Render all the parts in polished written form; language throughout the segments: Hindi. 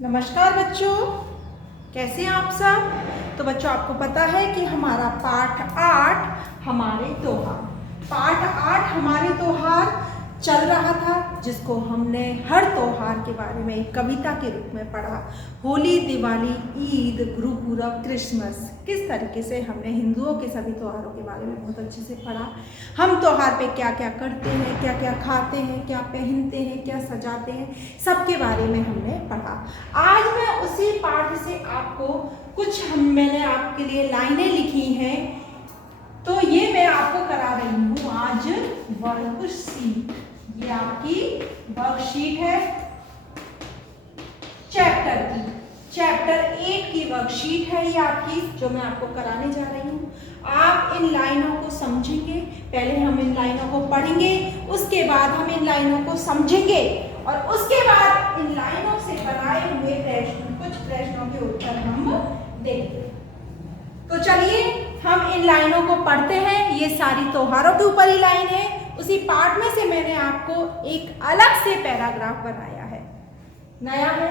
नमस्कार बच्चों, कैसे हैं आप सब। तो बच्चों, आपको पता है कि हमारा पाठ 8 हमारे त्योहार चल रहा था, जिसको हमने हर त्योहार के बारे में एक कविता के रूप में पढ़ा। होली, दिवाली, ईद, गुरुपूरब, क्रिसमस, किस तरीके से हमने हिंदुओं के सभी त्योहारों के बारे में बहुत अच्छे से पढ़ा। हम त्योहार पे क्या क्या करते हैं, क्या क्या खाते हैं, क्या पहनते हैं, क्या सजाते हैं, सबके बारे में हमने पढ़ा। आज मैं उसी पाठ से आपको मैंने आपके लिए लाइनें लिखी हैं, तो ये मैं आपको करा रही हूँ आज वर्कशीट। ये आपकी वर्कशीट है चैप्टर 8 की वर्कशीट है ये आपकी, जो मैं आपको कराने जा रही हूँ। आप इन लाइनों को समझेंगे, पहले हम इन लाइनों को पढ़ेंगे, उसके बाद हम इन लाइनों को समझेंगे और उसके बाद इन लाइनों से बनाए हुए कुछ प्रश्नों के उत्तर हम देंगे। तो चलिए हम इन लाइनों को पढ़ते हैं। ये सारी त्योहारों के ऊपर ही लाइन है। उसी पाठ में से मैंने आपको एक अलग से पैराग्राफ बनाया है, नया है।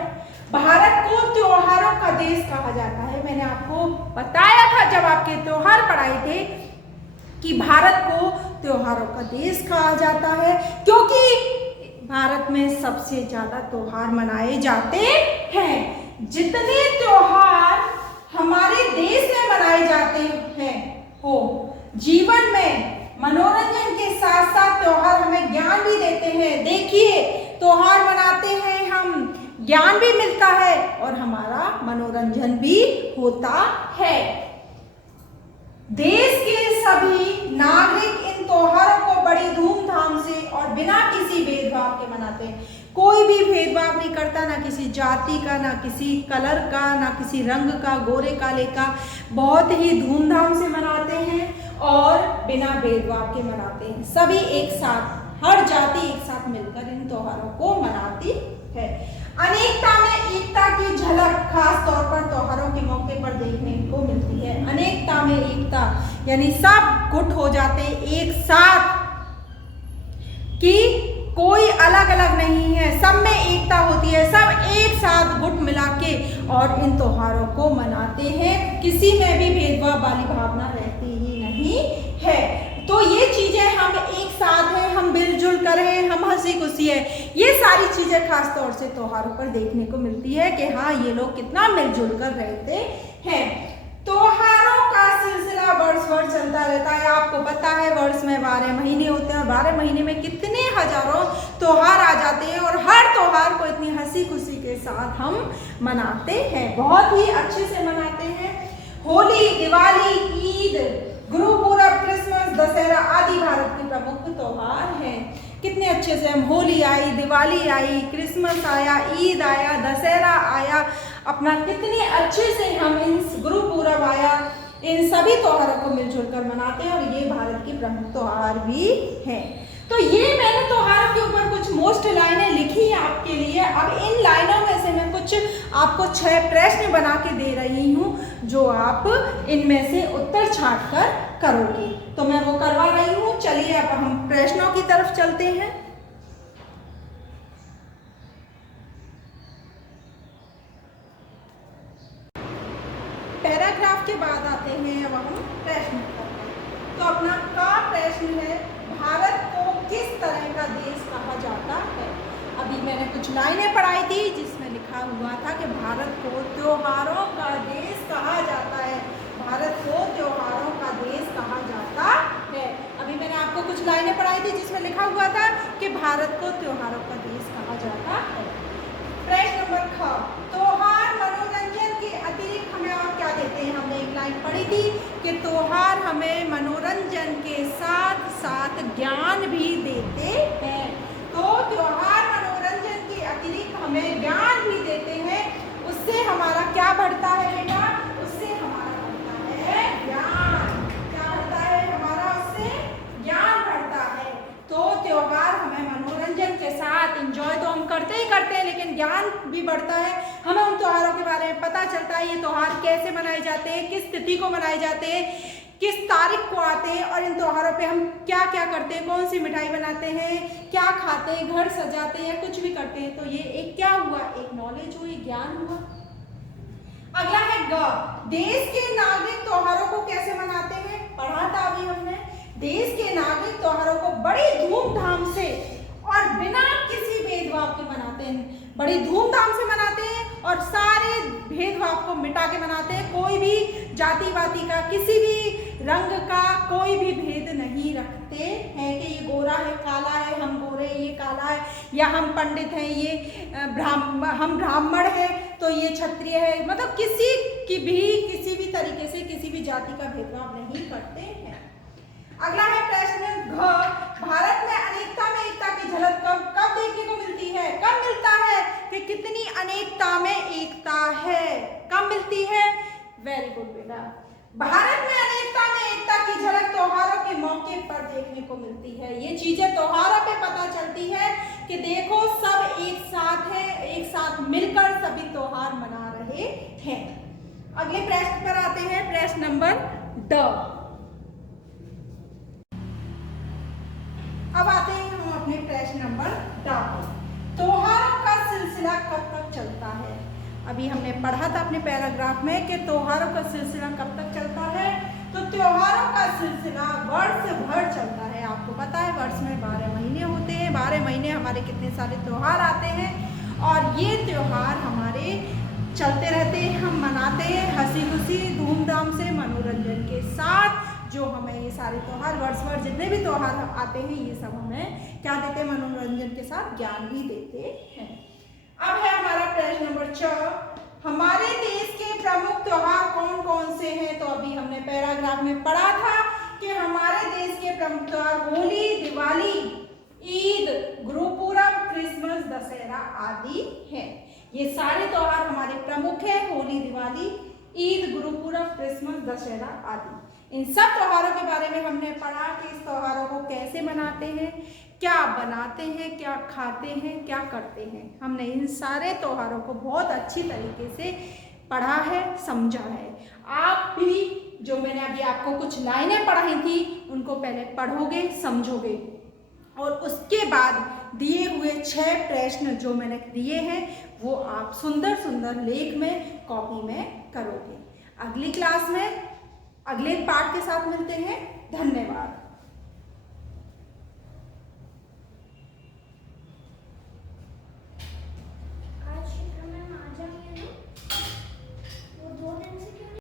भारत को त्योहारों का देश कहा जाता है। मैंने आपको बताया था जब आपके त्योहार पढ़ाए थे कि भारत को त्योहारों का देश कहा जाता है, क्योंकि भारत में सबसे ज्यादा त्योहार मनाए जाते हैं। जितने त्योहार हमारे देश में मनाए जाते हैं हो, जीवन में मनोरंजन के साथ साथ त्योहार हमें ज्ञान भी देते हैं। देखिए, त्योहार मनाते हैं हम, ज्ञान भी मिलता है और हमारा मनोरंजन भी होता है। देश के सभी नागरिक इन त्योहारों को बड़ी धूमधाम से और बिना किसी भेदभाव के मनाते हैं। कोई भी भेदभाव नहीं करता, ना किसी जाति का, ना किसी कलर का, ना किसी रंग का, गोरे काले का। बहुत ही धूमधाम से मनाते हैं और बिना भेदभाव के मनाते हैं। सभी एक साथ, हर जाति एक साथ मिलकर इन त्योहारों को मनाती है। अनेकता में एकता की झलक खास तौर पर त्योहारों के मौके पर देखने को मिलती है। अनेकता में एकता यानी सब गुट हो जाते एक साथ, कि कोई अलग अलग नहीं है, सब में एकता होती है, सब एक साथ गुट मिला के और इन त्योहारों को मनाते हैं। किसी में भी भेदभाव वाली भावना रहती ही नहीं है। तो ये चीजें हम एक साथ हैं, हम मिलजुल कर हैं, हम हंसी खुशी है, ये सारी चीजें खास तौर से त्योहारों पर देखने को मिलती है कि हाँ, ये लोग कितना मिलजुल कर रहते हैं। त्योहारों का सिलसिला वर्ष भर चलता रहता है। आपको पता है वर्ष में 12 महीने होते हैं और 12 महीने में कितने हजारों त्योहार आ जाते हैं और हर त्योहार को इतनी हंसी खुशी के साथ हम मनाते हैं, बहुत ही अच्छे से मनाते हैं। होली, दिवाली, ईद, गुरुपूरब, क्रिसमस, दशहरा आदि भारत के प्रमुख त्योहार हैं। कितने अच्छे से हम, होली आई, दिवाली आई, क्रिसमस आया, ईद आया, दशहरा आया, अपना कितने अच्छे से हम इन गुरुपूरब आया, इन सभी त्योहारों को मिलजुल कर मनाते हैं और ये भारत की प्रमुख त्योहार भी हैं। तो ये मैंने त्योहारों के ऊपर कुछ मोस्ट लाइनें लिखी हैं आपके लिए। अब इन लाइनों में से मैं कुछ आपको 6 प्रश्न बना के दे रही हूँ, जो आप इनमें से उत्तर छांट कर करोगे। तो मैं वो करवा रही हूँ। चलिए अब हम प्रश्नों की तरफ चलते हैं। पैराग्राफ के बाद आते हैं अब हम प्रश्न पर। तो अपना का प्रश्न है, भारत को किस तरह का देश कहा जाता है। अभी मैंने कुछ लाइनें पढ़ाई थी जिसमें लिखा हुआ था कि भारत को त्योहारों का देश कहा जाता है। भारत को त्योहारों का देश कहा जाता है। अभी मैंने आपको कुछ लाइनें पढ़ाई थी जिसमें लिखा हुआ था कि भारत को त्योहारों का देश कहा जाता है। प्रश्न नंबर ख, त्योहार मनोरंजन के अतिरिक्त हमें और क्या देते हैं। हमने एक लाइन पढ़ी थी कि त्योहार हमें मनोरंजन के साथ साथ ज्ञान भी देते हैं। तो त्योहार मनोरंजन के अतिरिक्त हमें ज्ञान भी देते हैं। उससे हमारा क्या बढ़ता है बेटा, उससे हमारा बढ़ता है ज्ञान। क्या बढ़ता है हमारा, उससे ज्ञान बढ़ता है। तो त्योहार हमें मनोरंजन के साथ, एंजॉय तो हम करते ही करते हैं, लेकिन ज्ञान भी बढ़ता है। हमें उन त्योहारों के बारे में पता चलता है, ये त्योहार कैसे मनाए जाते हैं, किस तिथि को मनाए जाते हैं, किस तारीख को आते हैं और इन त्योहारों पे हम क्या क्या करते हैं, कौन सी मिठाई बनाते हैं, क्या खाते हैं, घर सजाते हैं या कुछ भी करते हैं। तो ये एक क्या हुआ, एक नॉलेज हुई, ज्ञान हुआ। अगला है ग, देश के नागरिक त्योहारों को कैसे मनाते हैं, पढ़ा था अभी हमने। देश के नागरिक त्योहारों को बड़ी धूमधाम से और बिना किसी भेदभाव के मनाते हैं, बड़ी धूमधाम से मनाते हैं और सारे भेदभाव को मिटा के मनाते हैं। कोई भी जाति वाति का, किसी भी रंग का कोई भी भेद नहीं रखते हैं कि ये गोरा है, काला है, हम गोरे ये काला है, या हम पंडित हैं ये हम ब्राह्मण हैं तो ये क्षत्रिय है। मतलब किसी भी तरीके से किसी भी जाति का भेदभाव नहीं करते हैं। अगला है प्रश्न घ, भारत में अनेकता में एकता की झलक कब देखने को मिलती है, कब मिलता है कि कितनी अनेकता में एकता है, कब मिलती है। वेरी गुड बेटा, भारत में अनेकता में एकता की झलक त्योहारों के मौके पर देखने को मिलती है। ये चीजें त्योहारों पे पता चलती है कि देखो सब एक साथ है, एक साथ मिलकर सभी त्योहार मना रहे हैं। अगले प्रश्न पर आते हैं, प्रश्न नंबर ड। अब आते हैं हम अपने प्रश्न नंबर ड। त्योहारों का सिलसिला कब तक चलता है। अभी हमने पढ़ा था अपने पैराग्राफ में कि त्योहारों का सिलसिला कब तक चलता है। तो त्योहारों का सिलसिला वर्ष भर चलता है। आपको पता है वर्ष में 12 महीने होते हैं, 12 महीने हमारे कितने सारे त्योहार आते हैं और ये त्योहार हमारे चलते रहते हैं, हम मनाते हैं हंसी खुशी धूमधाम से मनोरंजन के साथ। जो हमें ये सारे त्योहार वर्ष भर जितने भी त्योहार आते हैं ये सब हमें क्या देते हैं, मनोरंजन के साथ ज्ञान भी देते हैं। अब है हमारा प्रश्न नंबर 4, हमारे देश के प्रमुख त्योहार कौन कौन से हैं। तो अभी हमने पैराग्राफ में पढ़ा था कि हमारे देश के प्रमुख त्योहार होली, दिवाली, ईद, गुरुपूरब, क्रिसमस, दशहरा आदि हैं। ये सारे त्योहार हमारे प्रमुख हैं, होली, दिवाली, ईद, गुरुपूरब, क्रिसमस, दशहरा आदि। इन सब त्योहारों के बारे में हमने पढ़ा कि इस त्योहारों को कैसे मनाते हैं, क्या बनाते हैं, क्या खाते हैं, क्या करते हैं। हमने इन सारे त्योहारों को बहुत अच्छी तरीके से पढ़ा है, समझा है। आप भी जो मैंने अभी आपको कुछ लाइनें पढ़ाई थी उनको पहले पढ़ोगे, समझोगे और उसके बाद दिए हुए 6 प्रश्न जो मैंने दिए हैं वो आप सुंदर सुंदर लेख में कॉपी में करोगे। अगली क्लास में अगले पाठ के साथ मिलते हैं। धन्यवाद।